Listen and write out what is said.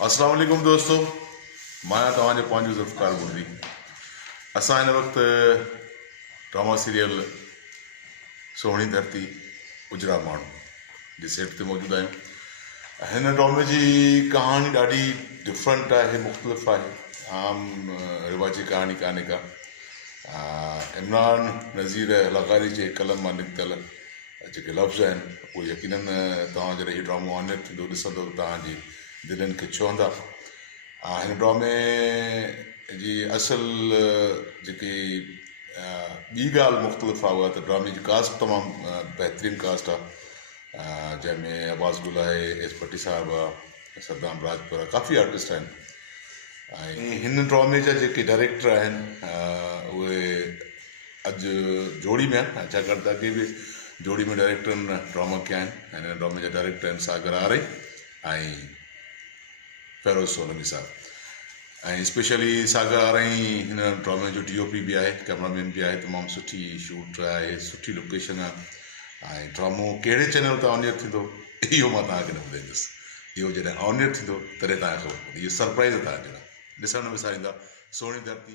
अस्सलाम वालेकुम दोस्तों, मैं तव्हांजो पंहिंजो ज़ुल्फ़कार बुर्दी। असां हिन वक़्तु ड्रामा सीरियल सोहिणी धरती उजड़ा माण्हू जे सेट ते मौजूदु आहियूं। हिन ड्रामे जी कहानी ॾाढी डिफरेंट आहे, मुख़्तलिफ़ आहे, आम रिवाजी कहानी कान्हे का। इमरान नज़ीर लगारी जे कलम मां निकितल जेके लफ़्ज़ आहिनि उहे यकीनन तव्हां जॾहिं हीउ ड्रामो ऑनर थींदो ॾिसंदो त तव्हांजी दिलनि खे छुहंदा। हिन ड्रामे जी असुल जेकी ॿी ॻाल्हि मुख़्तलिफ़ आहे उहा त ड्रामे जी कास्ट तमामु बहितरीनु कास्ट आहे, जंहिंमें अब्बास गुल आहे, एस भट्टी साहिबु आहे, सद्दाम राजपुर आहे, काफ़ी आर्टिस्ट आहिनि। ऐं हिन ड्रामे जा जेके डायरेक्टर आहिनि उहे अॼु जोड़ी में आहिनि, छाकाणि त अॻे बि जोड़ी में डायरेक्टरनि ड्रामा कया आहिनि। हिन ड्रामे जा डायरेक्टर आहिनि सागर आरे ऐं फेरोज़ सोलमी साहब। ऐं स्पेशली सागर आरई हिन ड्रामे जो DOP बि आहे, कैमरामैन बि आहे। तमामु सुठी शूट आहे, सुठी लोकेशन आहे। ऐं ड्रामो कहिड़े चैनल ते ऑनर थींदो इहो मां तव्हांखे न ॿुधाईंदुसि, इहो जॾहिं ऑनर थींदो तॾहिं तव्हांखे ख़बर पवंदी। इहो सरप्राइज़ आहे तव्हांजे लाइ, ॾिसण में विसारींदा। सोहिणी धरती